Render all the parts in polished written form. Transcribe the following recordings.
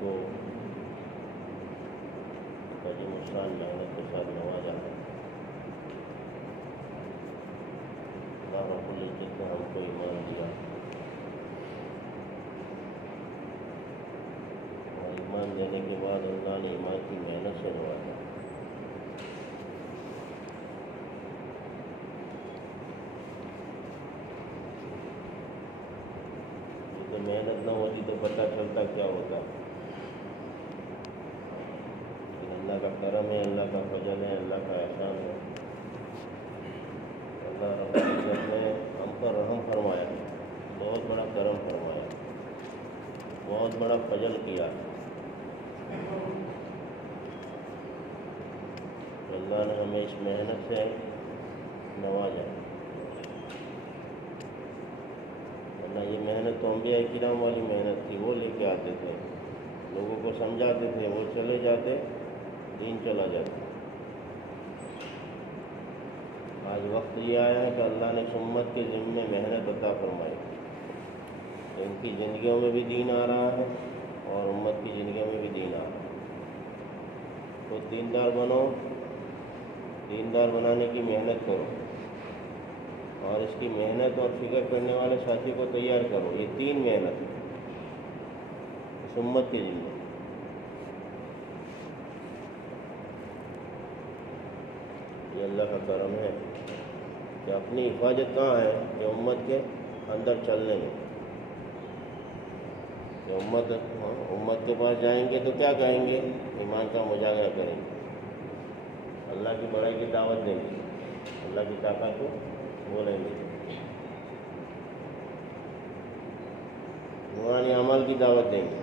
کو عظیم الشان محنت کے ساتھ نوازا ہے۔ اللہ رب العزت نے ہم کو ایمان دیا اور ایمان دینے کے بعد اللہ نے ایمان کی محنت سے نوازا۔ تو محنت نہ ہوتی تو پتہ چلتا کیا ہوتا، لیکن اللہ کا کرم ہے، اللہ کا فضل ہے، اللہ کا احسان ہے۔ اللہ رب العزت نے ہم پر رحم فرمایا، بہت بڑا کرم فرمایا، بہت بڑا فضل کیا۔ اللہ نے ہمیں اس محنت سے نوازا، ورنہ یہ محنت تو انبیاء کرام والی محنت تھی، وہ لے کے آتے تھے، لوگوں کو سمجھاتے تھے، وہ چلے جاتے، دین چلا جاتا۔ آج وقت یہ آیا ہے کہ اللہ نے اس امت کے ذمے محنت عطا فرمائی، تو ان کی زندگیوں میں بھی دین آ رہا ہے اور امت کی زندگیوں میں بھی دین آ رہا ہے۔ تو دیندار بنو، دیندار بنانے کی محنت کرو اور اس کی محنت اور فکر کرنے والے ساتھی کو تیار کرو۔ یہ تین محنت اس امت کے ذمے۔ یہ اللہ کا کرم ہے کہ اپنی حفاظت کہاں ہے کہ امت کے اندر چلنے میں، کہ امت کے پاس جائیں گے تو کیا کہیں گے؟ ایمان کا مجاہرہ کریں گے، اللہ کی بڑائی کی دعوت دیں گے، اللہ کی طاقت کو بولیں گے، نورانی اعمال کی دعوت دیں گے،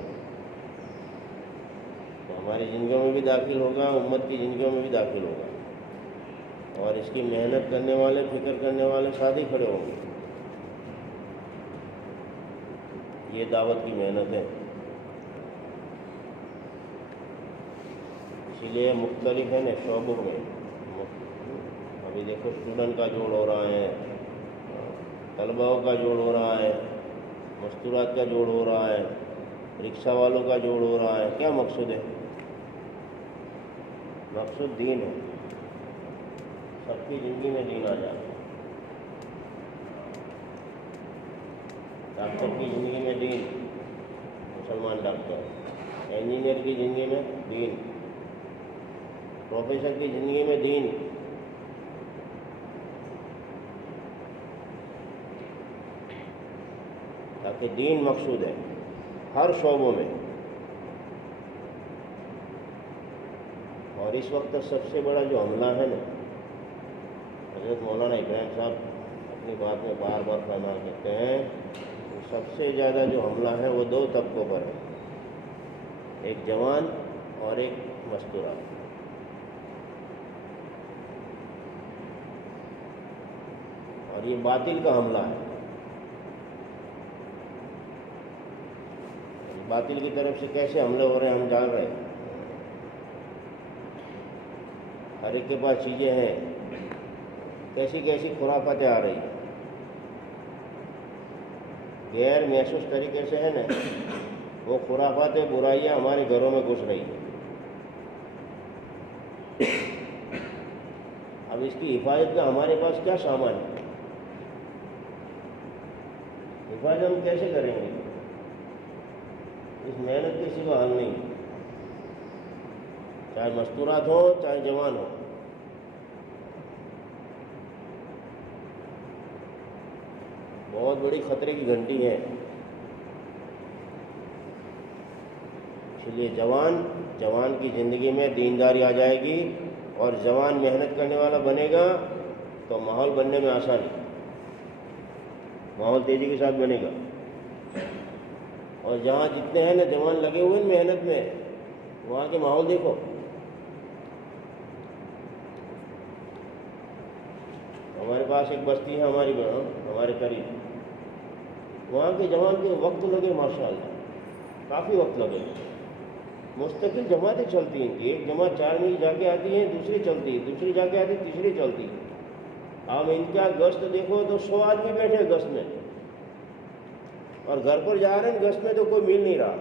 تو ہماری زندگیوں میں بھی داخل ہوگا، امت کی زندگیوں میں بھی داخل ہوگا، اور اس کی محنت کرنے والے، فکر کرنے والے ساتھ ہی کھڑے ہوں گے۔ یہ دعوت کی محنت ہے، اسی لیے مختلف ہے نا شعبوں میں۔ ابھی دیکھو اسٹوڈنٹ کا جوڑ ہو رہا ہے، طلباؤں کا جوڑ ہو رہا ہے، مستورات کا جوڑ ہو رہا ہے، رکشہ والوں کا جوڑ ہو رہا ہے۔ کیا مقصود ہے؟ مقصود دین ہے، سب کی زندگی میں دین آ جائے۔ ڈاکٹر کی زندگی میں دین، مسلمان ڈاکٹر، انجینئر کی زندگی میں دین، پروفیسر کی زندگی میں دین، تاکہ دین مقصود ہے ہر شعبوں میں۔ اور اس وقت سب سے بڑا جو حملہ ہے نا، حضرت مولانا ابراہیم صاحب اپنی بات میں بار بار فرما کرتے ہیں کہ سب سے زیادہ جو حملہ ہے وہ دو طبقوں پر ہے، ایک جوان اور ایک مستورہ۔ اور یہ باطل کا حملہ ہے، باطل کی طرف سے کیسے حملے ہو رہے ہیں ہم جان رہے ہیں۔ ہر ایک کے پاس چیزیں ہیں، کیسی کیسی خرافاتیں آ رہی ہیں، غیر محسوس طریقے سے ہے نا، وہ خرافاتیں، برائیاں ہمارے گھروں میں گھس رہی ہیں۔ اب اس کی حفاظت کا ہمارے پاس کیا سامان ہے؟ حفاظت ہم کیسے کریں گے؟ اس محنت کے سوا حل نہیں، چاہے مستورات ہو چاہے جوان ہو۔ بہت بڑی خطرے کی گھنٹی ہے، اس لیے جوان کی زندگی میں دینداری آ جائے گی اور جوان محنت کرنے والا بنے گا تو ماحول بننے میں آسانی، ماحول تیزی کے ساتھ بنے گا۔ اور جہاں جتنے ہیں نا جوان لگے ہوئے ہیں محنت میں، وہاں کے ماحول دیکھو، ہمارے پاس ایک بستی ہے ہمارے قریب، وہاں کے جوان کے وقت لگے ماشاءاللہ، کافی وقت لگے، مستقل جماعتیں چلتی ہیں، ایک جماعت 4 میل جا کے آتی ہے، دوسری چلتی ہے، دوسری جا کے آتی ہے، تیسری چلتی ہے۔ اب ان کا گشت دیکھو تو 100 آدمی بیٹھے گشت میں، اور گھر پر جا رہے ہیں گشت میں تو کوئی مل نہیں رہا،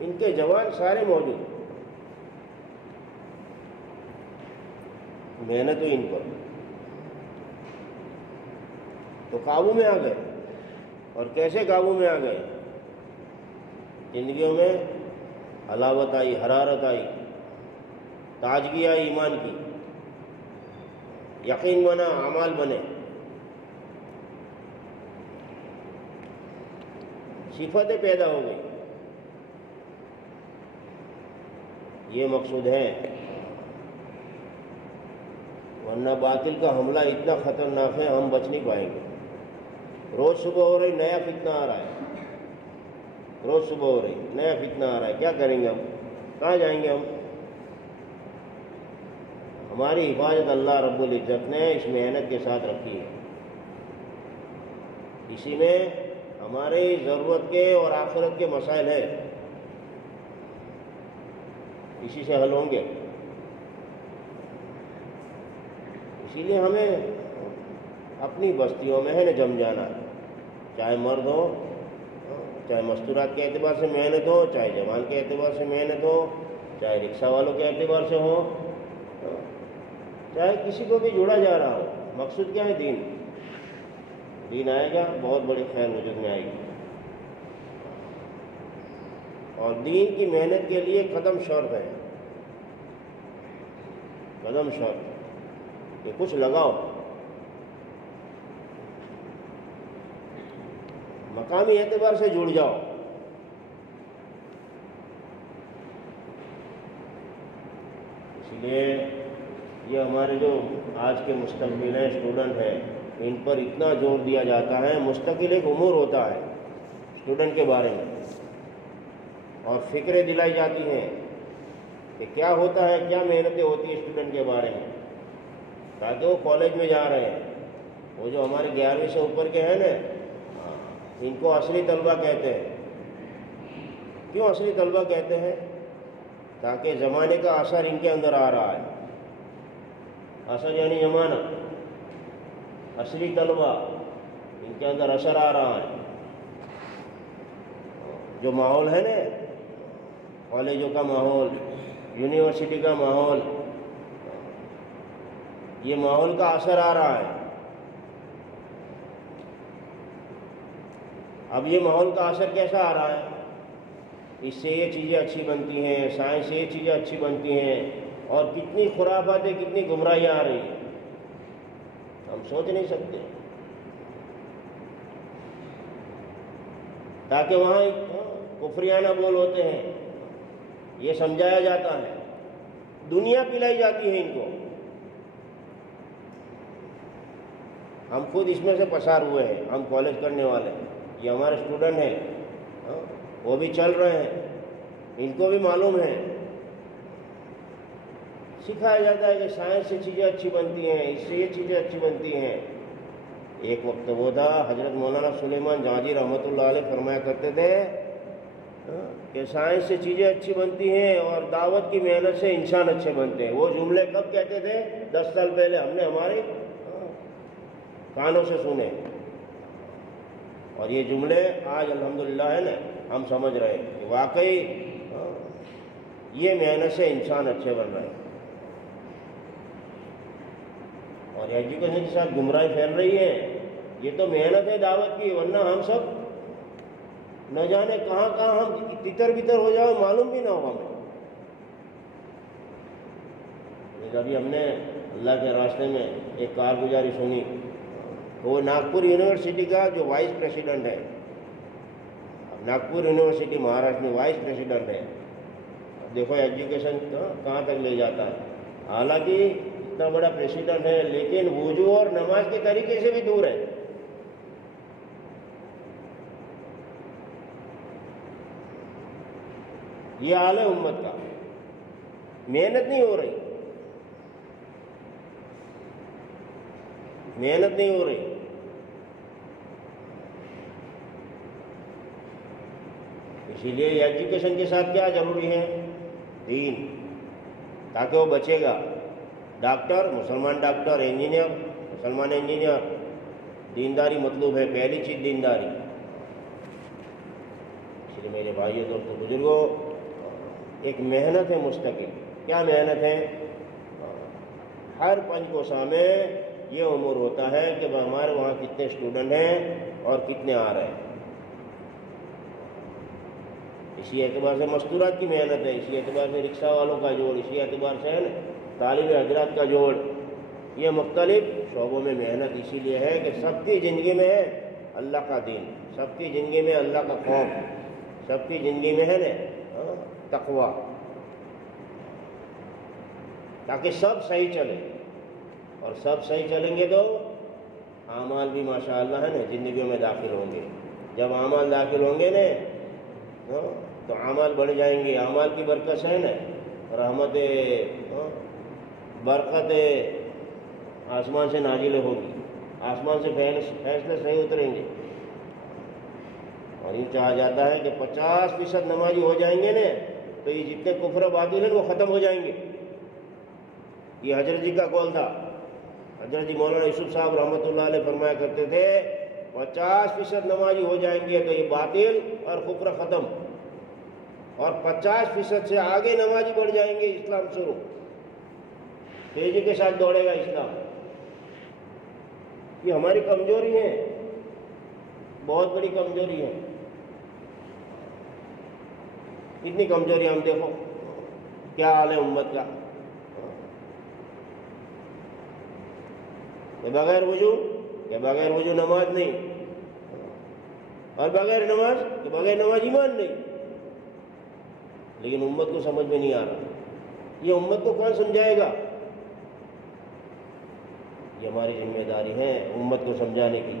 ان کے جوان سارے موجود، محنت ہوئی ان پر تو قابو میں آ گئے۔ اور کیسے قابو میں آ گئے؟ زندگیوں میں حلاوت آئی، حرارت آئی، تازگی آئی ایمان کی، یقین بنا، اعمال بنے، صفتیں پیدا ہو گئی۔ یہ مقصود ہے، ورنہ باطل کا حملہ اتنا خطرناک ہے ہم بچ نہیں پائیں گے۔ روز صبح ہو رہی نیا فتنہ آ رہا ہے، روز صبح ہو رہی نیا فتنہ آ رہا ہے، کیا کریں گے ہم؟ کہاں جائیں گے ہم؟ ہماری حفاظت اللہ رب العزت نے اس محنت کے ساتھ رکھی ہے، اسی میں ہماری ضرورت کے اور آخرت کے مسائل ہیں، اسی سے حل ہوں گے۔ اسی لیے ہمیں اپنی بستیوں میں ہے نا جم جانا ہے، چاہے مرد ہو، چاہے مستورات کے اعتبار سے محنت ہو، چاہے جوان کے اعتبار سے محنت ہو، چاہے رکشہ والوں کے اعتبار سے ہو، چاہے کسی کو بھی جوڑا جا رہا ہو۔ مقصود کیا ہے؟ دین۔ دین آئے گا، بہت بڑی خیر وجود میں آئے گی، اور دین کی محنت کے لیے قدم شرط ہے، قدم شرط کہ کچھ لگاؤ، مقامی اعتبار سے جڑ جاؤ۔ اس لیے یہ ہمارے جو آج کے مستقبل ہیں، اسٹوڈنٹ ہیں، ان پر اتنا زور دیا جاتا ہے، مستقل ایک امور ہوتا ہے اسٹوڈنٹ کے بارے میں، اور فکریں دلائی جاتی ہیں کہ کیا ہوتا ہے، کیا محنتیں ہوتی ہیں اسٹوڈنٹ کے بارے میں، تاکہ وہ کالج میں جا رہے ہیں، وہ جو ہمارے 11ویں سے اوپر کے ہیں نا، ان کو عصری طلبہ کہتے ہیں۔ کیوں عصری طلبہ کہتے ہیں؟ تاکہ زمانے کا اثر ان کے اندر آ رہا ہے، اثر یعنی زمانہ، عصری طلبہ ان کے اندر اثر آ رہا ہے۔ جو ماحول ہے نا، کالجوں کا ماحول، یونیورسٹی کا ماحول، یہ ماحول کا اثر آ رہا ہے۔ اب یہ ماحول کا اثر کیسا آ رہا ہے؟ اس سے یہ چیزیں اچھی بنتی ہیں، سائنس سے یہ چیزیں اچھی بنتی ہیں، اور کتنی خرافاتیں، کتنی گمراہیاں آ رہی ہیں، ہم سوچ نہیں سکتے۔ تاکہ وہاں کفریانہ بول ہوتے ہیں، یہ سمجھایا جاتا ہے، دنیا پلائی جاتی ہے ان کو۔ ہم خود اس میں سے پسار ہوئے ہیں، ہم کالج کرنے والے ہیں، یہ ہمارے اسٹوڈنٹ ہیں، وہ بھی چل رہے ہیں، ان کو بھی معلوم ہے۔ سکھایا جاتا ہے کہ سائنس سے چیزیں اچھی بنتی ہیں، اس سے یہ چیزیں اچھی بنتی ہیں۔ ایک وقت وہ تھا، حضرت مولانا سلیمان جہانگیر رحمۃ اللہ علیہ فرمایا کرتے تھے کہ سائنس سے چیزیں اچھی بنتی ہیں اور دعوت کی محنت سے انسان اچھے بنتے ہیں۔ وہ جملے کب کہتے تھے؟ 10 سال پہلے ہم نے ہمارے کانوں سے سنے، اور یہ جملے آج الحمدللہ ہے نا ہم سمجھ رہے ہیں کہ واقعی یہ محنت سے انسان اچھے بن رہے ہیں، اور ایجوکیشن کے ساتھ گمراہی پھیل رہی ہے۔ یہ تو محنت ہے دعوت کی، ورنہ ہم سب نہ جانے کہاں کہاں ہم تتر بتر ہو جاؤ، معلوم بھی نہ ہو ہمیں۔ ابھی ہم نے اللہ کے راستے میں ایک کارگزاری سنی، وہ ناگپور یونیورسٹی کا جو وائس پریسیڈنٹ ہے، ناگپور یونیورسٹی مہاراشٹر میں وائس پریسیڈنٹ ہے، دیکھو ایجوکیشن کہاں تک لے جاتا ہے۔ حالانکہ اتنا بڑا پریسیڈنٹ ہے، لیکن وضو اور نماز کے طریقے سے بھی دور ہے۔ یہ حال ہے امت کا، محنت نہیں ہو رہی، محنت نہیں ہو رہی۔ اسی لیے ایجوکیشن کے ساتھ کیا ضروری ہے؟ دین، تاکہ وہ بچے گا۔ ڈاکٹر، مسلمان ڈاکٹر، انجینئر، مسلمان انجینئر، دینداری مطلوب ہے، پہلی چیز دینداری۔ اس لیے میرے بھائیوں دوستوں بزرگوں، ایک محنت ہے مستقل. کیا محنت ہے؟ ہر پنج کوسا میں یہ امور ہوتا ہے کہ ہمارے وہاں کتنے اسٹوڈنٹ ہیں اور کتنے آ رہے ہیں. اسی اعتبار سے مستورات کی محنت ہے، اسی اعتبار سے رکشہ والوں کا جوڑ، اسی اعتبار سے طالب حضرات کا جوڑ. یہ مختلف شعبوں میں محنت اسی لیے ہے کہ سب کی زندگی میں ہے اللہ کا دین، سب کی زندگی میں اللہ کا خوف، سب کی زندگی میں ہے نا تقویٰ، تاکہ سب صحیح چلے. اور سب صحیح چلیں گے تو اعمال بھی ماشاءاللہ ہے نا زندگیوں میں داخل ہوں گے. جب اعمال داخل ہوں گے نا تو اعمال بڑھ جائیں گے. اعمال کی برکت ہے نا رحمت برکت آسمان سے نازل ہوگی، آسمان سے فیصلے صحیح اتریں گے. اور یہ چاہا جاتا ہے کہ 50% نمازی ہو جائیں گے نا تو یہ جتنے کفر و باطل ہیں وہ ختم ہو جائیں گے. یہ حضرت جی کا قول تھا. حضرت جی مولانا یوسف صاحب رحمۃ اللہ علیہ فرمایا کرتے تھے 50% نمازی ہو جائیں گے تو یہ باطل اور کفر ختم، اور 50% سے آگے نمازی بڑھ جائیں گے اسلام شروع، تیزی کے ساتھ دوڑے گا اسلام. یہ ہماری کمزوری ہے، بہت بڑی کمزوری ہے. اتنی کمزوری ہم دیکھو کیا حال ہے امت کا. کہ بغیر وضو نماز نہیں، اور بغیر نماز ایمان نہیں. لیکن امت کو سمجھ میں نہیں آ رہا. یہ امت کو کون سمجھائے گا؟ یہ ہماری ذمہ داری ہے امت کو سمجھانے کی.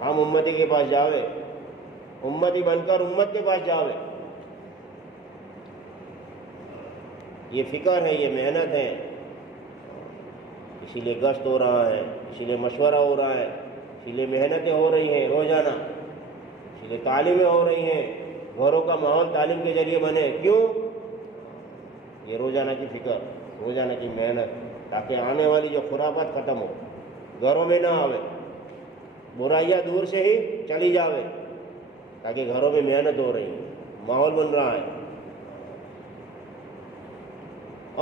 ہم امتی کے پاس جاوے، امتی بن کر امت کے پاس جاوے. یہ فکر ہے، یہ محنت ہے. اسی لیے گشت ہو رہا ہے، اسی لیے مشورہ ہو رہا ہے، اسی لیے محنتیں ہو رہی ہیں روزانہ، اسی لیے تعلیمیں ہو رہی ہیں. گھروں کا ماحول تعلیم کے ذریعے بنے. کیوں؟ یہ روزانہ کی فکر، روزانہ کی محنت، تاکہ آنے والی جو خرافات ختم ہو، گھروں میں نہ آوے، برائیاں دور سے ہی چلی جاوے، تاکہ گھروں میں محنت ہو رہی ہے، ماحول بن رہا ہے.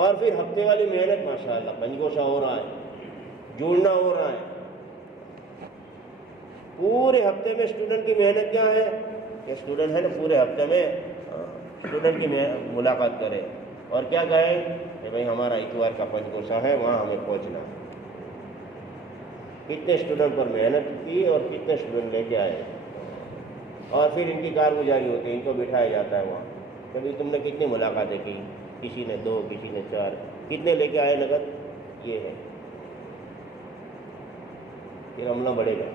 اور پھر ہفتے والی محنت ماشاءاللہ پنجگوشہ ہو رہا ہے، جوڑنا ہو رہا ہے. پورے ہفتے میں اسٹوڈنٹ کی محنت کیا ہے کہ اسٹوڈنٹ ہے نا پورے ہفتے میں اسٹوڈنٹ کی ملاقات کرے اور کیا کہے کہ بھائی ہمارا اتوار کا پنجگوشہ ہے، وہاں ہمیں پہنچنا ہے. کتنے اسٹوڈنٹ پر محنت کی اور کتنے اسٹوڈنٹ لے کے آئے. اور پھر ان کی کارگزاری ہوتی ہے، ان کو بٹھایا جاتا ہے وہاں. کبھی تم نے کتنی ملاقاتیں کی؟ کسی نے 2، کسی نے 4. کتنے لے کے آئے نقد؟ یہ ہے. پھر عملہ بڑھے گا.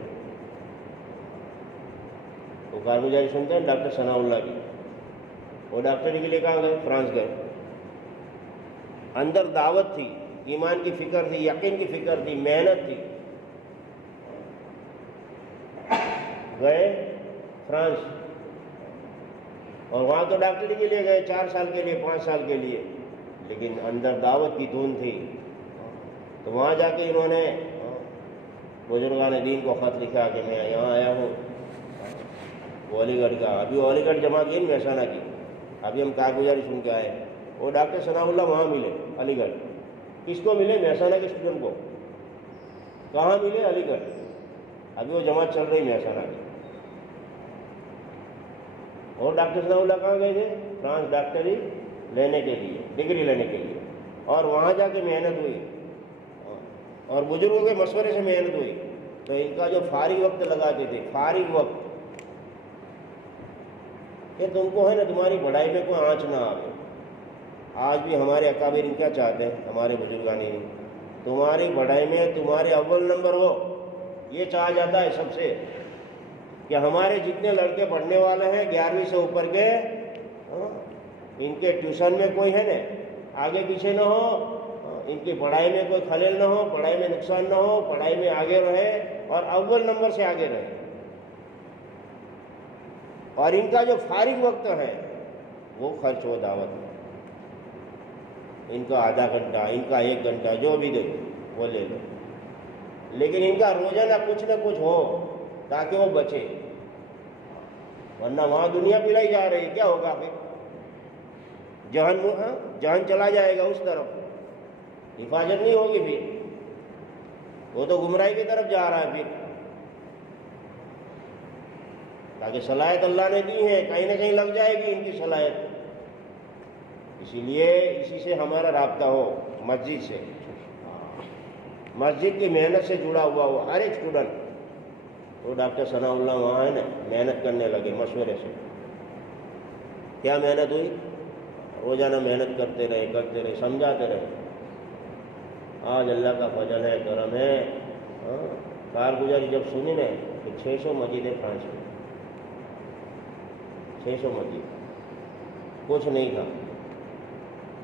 وہ کارگزاری سنتے ہیں ڈاکٹر ثناء اللہ کی، وہ ڈاکٹری کے لیے کہاں گئے؟ فرانس گئے. اندر دعوت تھی، ایمان کی فکر تھی، یقین کی فکر تھی، محنت تھی. گئے فرانس، اور وہاں تو ڈاکٹری کے لیے گئے 4 سال کے لیے، 5 سال کے لیے، لیکن اندر دعوت کی دھن تھی. تو وہاں جا کے انہوں نے بزرگان دین کو خط لکھا کہ میں یہاں آیا ہوں. وہ علی گڑھ کا، ابھی وہ علی گڑھ جمع کی مہسانہ کی، ابھی ہم کارگزاری سن کے آئے. وہ ڈاکٹر ثناء اللہ وہاں ملے علی گڑھ. کس کو ملے؟ مہسانہ کے اسٹوڈنٹ کو. کہاں ملے؟ علی گڑھ. ابھی وہ جماعت چل رہی مہسانہ کی. اور ڈاکٹر ثناء اللہ کہاں گئے تھے؟ فرانس ڈاکٹری لینے کے لیے، ڈگری لینے کے لیے. اور وہاں جا کے محنت ہوئی اور بزرگوں کے مشورے سے محنت ہوئی. تو ان کا جو فارغ وقت لگاتے تھے، فارغ وقت، کہ تم کو ہے نا تمہاری بڑائی میں کوئی آنچ نہ آئے. آج بھی ہمارے اکابرین کیا چاہتے ہیں؟ ہمارے بزرگانی تمہاری بڑائی میں تمہارے اول نمبر ہو. یہ چاہا جاتا ہے سب سے کہ ہمارے جتنے لڑکے پڑھنے والے ہیں 11ویں سے اوپر کے، ان کے ٹیوشن میں کوئی ہے نا آگے پیچھے نہ ہو، ان کی پڑھائی میں کوئی خلل نہ ہو، پڑھائی میں نقصان نہ ہو، پڑھائی میں آگے رہے اور اول نمبر سے آگے رہے. اور ان کا جو فارغ وقت ہے وہ خرچ ہو دعوت میں. ان کا آدھا گھنٹہ، ان کا 1 گھنٹہ، جو بھی دے وہ لے لو. لیکن ان کا روزانہ کچھ نہ کچھ ہو تاکہ وہ بچے، ورنہ وہاں دنیا پلائی جا رہی. کیا ہوگا پھر؟ جان چلا جائے گا اس طرف، حفاظت نہیں ہوگی، پھر وہ تو گمراہی کی طرف جا رہا ہے پھر، تاکہ صلاحیت اللہ نے دی ہے، کہیں نہ کہیں لگ جائے گی ان کی صلاحیت، اسی لیے اسی سے ہمارا رابطہ ہو، مسجد سے، مسجد کی محنت سے جڑا ہوا ہو ہر ایک اسٹوڈنٹ۔ تو ڈاکٹر ثناء اللہ وہاں ہے نا، محنت کرنے لگے مشورے سے، کیا محنت ہوئی؟ روزانہ محنت کرتے رہے، سمجھاتے رہے۔ آج اللہ کا فضل ہے، کرم ہے، کارگزاری جب سنی نا تو 600 مسجدیں فرانس میں، 600 مسجد، کچھ نہیں تھا۔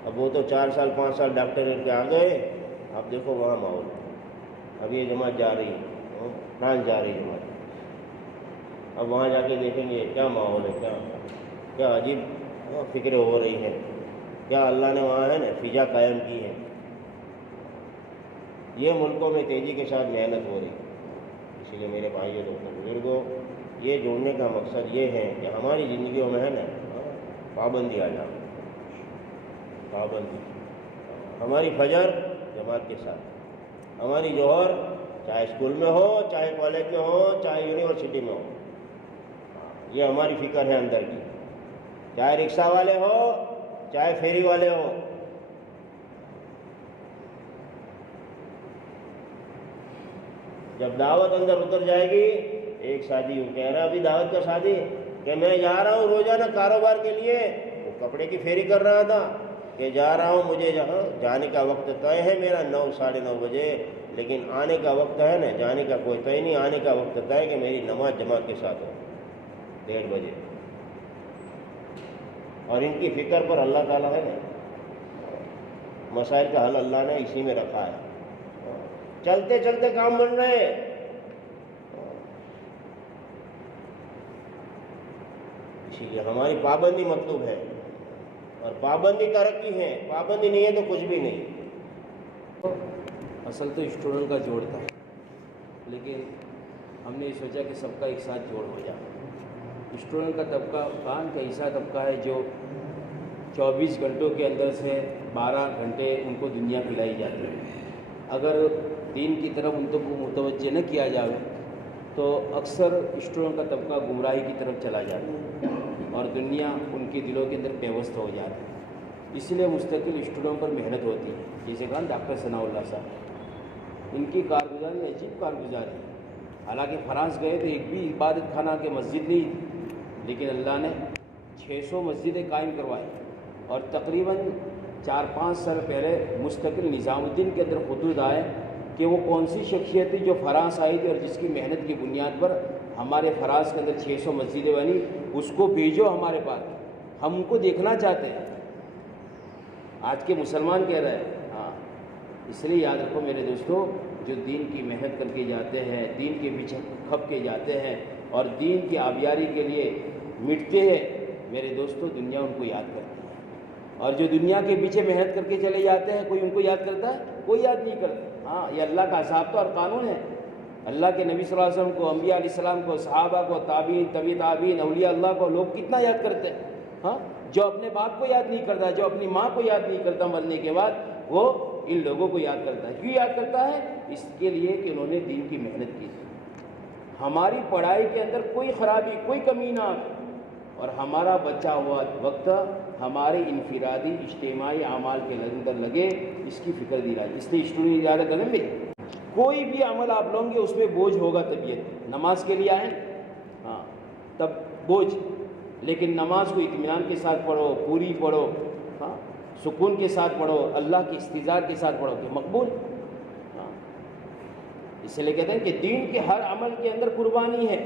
اب وہ تو 4 سال 5 سال ڈاکٹر کے آ گئے، اب دیکھو وہاں ماحول، اب یہ جماعت جا رہی ہے، فرانس جا رہی ہے جماعت، اب وہاں جا کے دیکھیں گے کیا ماحول ہے، کیا عجیب فکریں ہو رہی ہیں، کیا اللہ نے وہاں ہے نا فضا قائم کی ہے۔ یہ ملکوں میں تیزی کے ساتھ محنت ہو رہی ہے۔ اسی لیے میرے بھائیوں دوستوں بزرگوں، یہ جوڑنے کا مقصد یہ ہے کہ ہماری زندگیوں میں ہے نا پابندی آ جائے، پابندی، ہماری فجر جماعت کے ساتھ، ہماری جوہر چاہے اسکول میں ہو، چاہے کالج میں ہو، چاہے یونیورسٹی میں ہو، یہ ہماری فکر ہے اندر کی، چاہے رکشہ والے ہو، چاہے فیری والے ہو۔ جب دعوت اندر اتر جائے گی، ایک شادی کہہ رہا ابھی دعوت کا شادی کہ میں جا رہا ہوں روزانہ کاروبار کے لیے، وہ کپڑے کی پھیری کر رہا تھا کہ جا رہا ہوں، مجھے جہاں جانے کا وقت طے ہے میرا 9 ساڑھے 9 بجے، لیکن آنے کا وقت ہے نا، جانے کا کوئی طے نہیں، آنے کا وقت طے ہے کہ میری نماز جماعت کے ساتھ ہو 1:30 بجے۔ اور ان کی فکر پر اللہ تعالیٰ ہے نا، مسائل کا حل اللہ نے اسی میں رکھا ہے، چلتے چلتے کام بن رہے ہیں۔ اسی لیے ہماری پابندی مطلوب ہے، اور پابندی ترقی ہے، پابندی نہیں ہے تو کچھ بھی نہیں۔ اصل تو اسٹوڈنٹ کا جوڑ تھا، لیکن ہم نے یہ سوچا کہ سب کا ایک ساتھ جوڑ ہو جائے۔ اسٹوڈنٹ کا طبقہ کام کا ایسا طبقہ ہے جو 24 گھنٹوں کے اندر سے 12 گھنٹے ان کو دنیا کھلائی جاتی ہے۔ اگر دین کی طرف ان کو متوجہ نہ کیا جائے تو اکثر اسٹوڈنٹ کا طبقہ گمراہی کی طرف چلا جاتا ہے اور دنیا ان کے دلوں کے اندر پیوست ہو جاتی ہے۔ اس لیے مستقل اسٹوڈنٹ پر محنت ہوتی ہے، جیسے کہا ڈاکٹر ثناء اللہ صاحب، ان کی کارگزاری عجیب کارگزاری ہے۔ حالانکہ فرانس گئے تو ایک بھی عبادت خانہ کے مسجد نہیں تھی، لیکن اللہ نے 600 مسجدیں قائم کروائی، اور تقریباً 4-5 سال پہلے مستقل نظام الدین کے اندر خطوط آئے کہ وہ کون سی شخصیت تھی جو فرانس آئی تھی اور جس کی محنت کی بنیاد پر ہمارے فرانس کے اندر 600 مسجدیں بنی، اس کو بھیجو ہمارے پاس، ہم ان کو دیکھنا چاہتے ہیں۔ آج کے مسلمان کہہ رہے ہیں، ہاں، اس لیے یاد رکھو میرے دوستو، جو دین کی محنت کر کے جاتے ہیں، دین کے پیچھے کھپ کے جاتے ہیں اور دین کی آبیاری کے لیے مٹتے ہیں، میرے دوستو دنیا ان کو یاد کرتی ہے۔ اور جو دنیا کے پیچھے محنت کر کے چلے جاتے ہیں، کوئی ان کو یاد کرتا ہے؟ کوئی یاد نہیں کرتا۔ ہاں، یہ اللہ کا حساب تو اور قانون ہے۔ اللہ کے نبی صلی اللہ علیہ وسلم کو، انبیاء علیہ السلام کو، صحابہ کو، تابعین، طبی تابعین، اولیاء اللہ کو لوگ کتنا یاد کرتے ہیں۔ ہاں، جو اپنے باپ کو یاد نہیں کرتا، جو اپنی ماں کو یاد نہیں کرتا مرنے کے بعد، وہ ان لوگوں کو یاد کرتا ہے۔ کیوں یاد کرتا ہے؟ اس کے لیے کہ انہوں نے دین کی محنت کی۔ ہماری پڑھائی کے اندر کوئی خرابی، کوئی کمی نہ آئے، اور ہمارا بچا ہوا وقت ہمارے انفرادی اجتماعی اعمال کے اندر لگے، اس کی فکر دی جائے۔ اس لیے اسٹوڈنٹ یاد کریں گے، کوئی بھی عمل آپ لوں گے اس میں بوجھ ہوگا طبیعت۔ نماز کے لیے آئیں، ہاں تب بوجھ، لیکن نماز کو اطمینان کے ساتھ پڑھو، پوری پڑھو، ہاں سکون کے ساتھ پڑھو، اللہ کے استظہار کے ساتھ پڑھو کہ مقبول۔ ہاں، اس لیے کہتے ہیں کہ دین کے ہر عمل کے اندر قربانی ہے،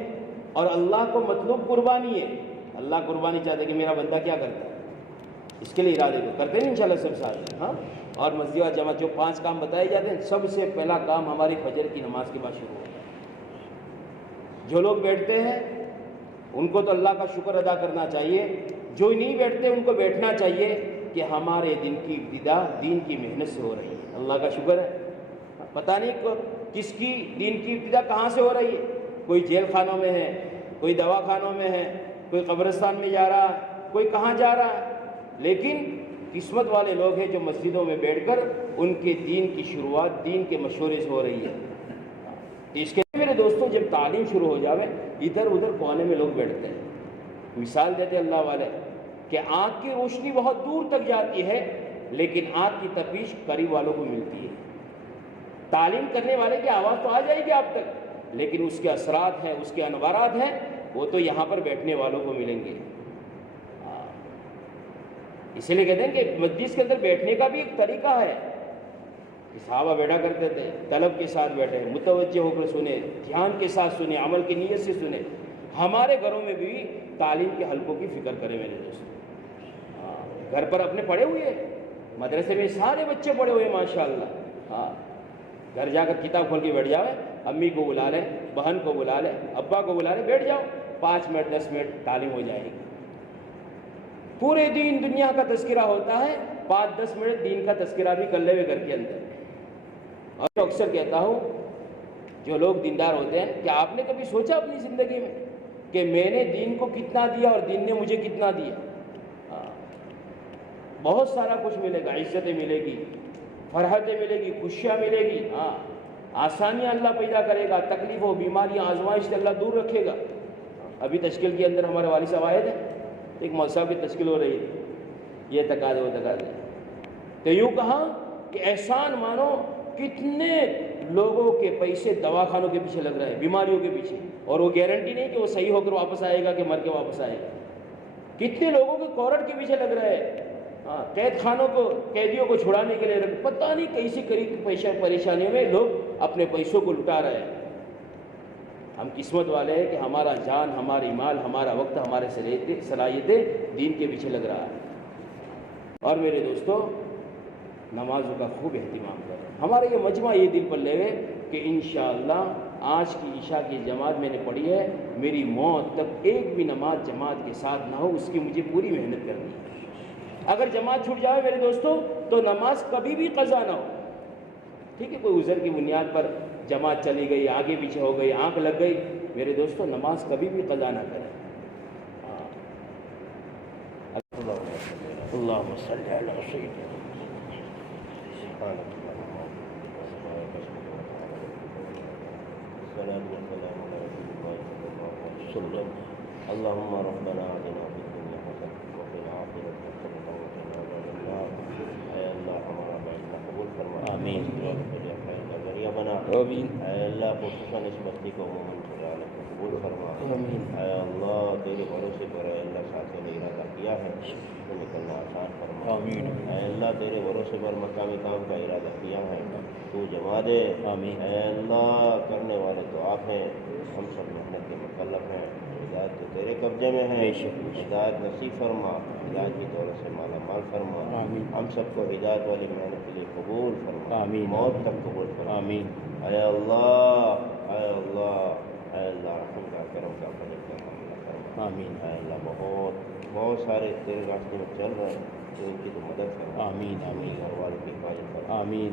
اور اللہ کو مطلوب قربانی ہے۔ اللہ قربانی چاہتے ہیں کہ میرا بندہ کیا کرتا ہے، اس کے لیے ارادے کو کرتے ہیں انشاءاللہ سب ساتھ۔ ہاں، اور مسجد و جماعت جو 5 کام بتائے جاتے ہیں، سب سے پہلا کام ہماری فجر کی نماز کے بعد شروع ہوتا ہے۔ جو لوگ بیٹھتے ہیں ان کو تو اللہ کا شکر ادا کرنا چاہیے، جو نہیں بیٹھتے ان کو بیٹھنا چاہیے کہ ہمارے دن کی ابتدا دین کی محنت سے ہو رہی ہے۔ اللہ کا شکر ہے، پتہ نہیں کس کی دین کی ابتدا کہاں سے ہو رہی ہے۔ کوئی جیل خانوں میں ہے، کوئی دوا خانوں میں ہے، کوئی قبرستان میں جا رہا ہے، کوئی کہاں جا رہا ہے، لیکن قسمت والے لوگ ہیں جو مسجدوں میں بیٹھ کر ان کے دین کی شروعات دین کے مشورے سے ہو رہی ہے. اس کے لیے میرے دوستوں جب تعلیم شروع ہو جاوے ادھر ادھر کونے میں لوگ بیٹھتے ہیں. مثال دیتے اللہ والے کہ آنکھ کی روشنی بہت دور تک جاتی ہے لیکن آنکھ کی تپیش قریب والوں کو ملتی ہے. تعلیم کرنے والے کی آواز تو آ جائے گی آپ تک لیکن اس کے اثرات ہیں اس کے انوارات ہیں وہ تو یہاں پر بیٹھنے والوں کو ملیں گے. اسی لیے کہتے ہیں کہ مسجد کے اندر بیٹھنے کا بھی ایک طریقہ ہے. صحابہ بیٹھا کرتے تھے طلب کے ساتھ بیٹھے متوجہ ہو کر سنے دھیان کے ساتھ سنے عمل کی نیت سے سنے. ہمارے گھروں میں بھی تعلیم کے حلقوں کی فکر کریں میرے دوست. گھر پر اپنے پڑھے ہوئے مدرسے میں سارے بچے پڑھے ہوئے ماشاءاللہ. گھر جا کر کتاب کھول کے بیٹھ جاؤ امی کو بلا لیں بہن کو بلا لیں ابا کو بلا لیں بیٹھ جاؤ 5 منٹ 10 منٹ تعلیم ہو جائے گی. پورے دین دنیا کا تذکرہ ہوتا ہے 5-10 منٹ دین کا تذکرہ بھی کر لے ہوئے گھر کے اندر. اور اکثر کہتا ہوں جو لوگ دیندار ہوتے ہیں کہ آپ نے کبھی سوچا اپنی زندگی میں کہ میں نے دین کو کتنا دیا اور دین نے مجھے کتنا دیا. بہت سارا کچھ ملے گا عزتیں ملے گی فرحتیں ملے گی خوشیاں ملے گی. آسانیاں اللہ پیدا کرے گا تکلیف و بیماریاں آزمائش سے اللہ دور رکھے گا. ابھی تشکیل کے اندر ہمارے والد صاحب آئے تھے ایک مذہب کی تشکیل ہو رہی تھی یہ تقاضے وہ تقاضے تو یوں کہا کہ احسان مانو کتنے لوگوں کے پیسے دواخانوں کے پیچھے لگ رہے ہیں بیماریوں کے پیچھے اور وہ گارنٹی نہیں کہ وہ صحیح ہو کر واپس آئے گا کہ مر کے واپس آئے گا. کتنے لوگوں کے کورٹ کے پیچھے لگ رہے ہیں قید خانوں کو قیدیوں کو چھڑانے کے لیے پتہ نہیں کیسی کئی پریشانیوں میں لوگ اپنے پیسوں کو لٹا رہے ہیں. ہم قسمت والے ہیں کہ ہمارا جان ہماری مال ہمارا وقت ہمارے صلاحیتیں دین کے پیچھے لگ رہا ہے. اور میرے دوستو نمازوں کا خوب اہتمام کریں. ہمارا یہ مجمع یہ دل پر لے کہ انشاءاللہ آج کی عشاء کی جماعت میں نے پڑھی ہے میری موت تک ایک بھی نماز جماعت کے ساتھ نہ ہو اس کی مجھے پوری محنت کرنی ہے. اگر جماعت چھوٹ جائے میرے دوستو تو نماز کبھی بھی قضا نہ ہو. ٹھیک ہے کوئی عذر کی بنیاد پر جماعت چلی گئی آگے پیچھے ہو گئی آنکھ لگ گئی میرے دوستو نماز کبھی بھی قضا نہ کریں. اللہم صلی علی سیدنا اللهم ربنا آتنا في الدنيا حسنة وفي الآخرة حسنة وقنا عذاب النار. اے اللہ ہمارا بیٹھنا قبول فرما. آمین. ذریعہ بنا. آمین. اے اللہ خصوصاً اس بستی کو عموماً سجانے کو قبول فرما. آمین. اے اللہ تیرے بھروسے پر اے اللہ ساتھ نے ارادہ کیا ہے تو نکلنا آسان فرما. آمین. اے اللہ تیرے بھروسے پر مقامی کام کا ارادہ کیا ہے تو جما دے. آمین. اے اللہ کرنے والے تو آپ ہیں ہم سب محنت کے مکلف ہیں. ہدایت تو تیرے قبضے میں ہے. ہدایت نصیب فرما ہدایت کی دولت سے مالا مال فرما. آمین. ہم سب کو ہدایت والی محنت کے لیے قبول فرما. آمین. موت تک قبول فرما. آمین. اے اللہ اے اللہ اے اللہ رحم کا کرم کا فضل کا معاملہ فرما. آمین. اے اللہ بہت سارے تیرے راستے میں چل رہے ہیں تو ان کی تو مدد فرما. آمین. آمین. گھر والوں کی حفاظت فرما. آمین.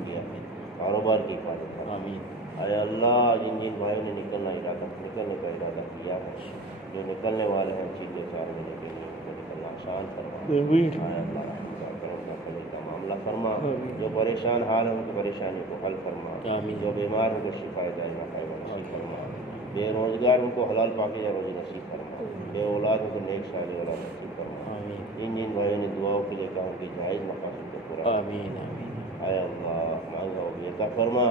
کاروبار کی حفاظت فرما. آمین. اے اللہ جن جن بھائیوں نے نکلنے کا ارادہ کیا ہے جو نکلنے والے ہیں چیزیں 4 مہینے کے لیے ان کو نکلنا آسان فرما. اے اللہ رحم کا کرم کا فضل کا معاملہ فرما. جو پریشان حال ہیں ان کی پریشانی کو حل فرما. جو بیمار ہیں ان کو شفا دائمہ نصیب فرما. بے روزگار ان کو حلال پاکیزہ روزی نصیب فرما. بے اولاد ان کو نیک صالح اولاد نصیب فرما. جن جن بھائیوں نے دعاؤں کے لیے کہا ان کی جائز مقاصد کو پورا. آمین. اے اللہ مانگا ہو عطا فرما.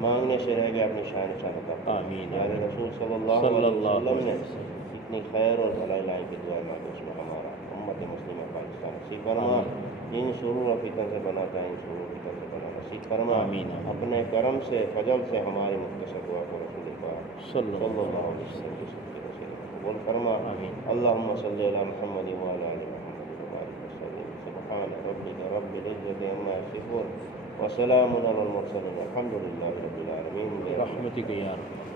مانگنے سے رہ گیا اپنی شان عطا فرما. آمین. پیارے رسول صلی اللہ علیہ وسلم نے اتنی خیر اور بھلائی لائی کی دعا مانگو اس میں ہمارا امت مسلمہ پاکستان نصیب فرما. ان شرور و فتن سے بناتا ہے ان شرور و فتن سے بنا نصیب فرما. اپنے کرم سے فضل سے ہماری مختصر دعا کو رسول پاک صلی اللہ علیہ وسلم قبول فرما. اللہم صلی علی محمد وعلی آل محمد وبارک وسلم. سبحان ربک رب العزۃ عما یصفون وسلام علی المرسلین والحمد للہ رب العالمین. برحمتک یا رب.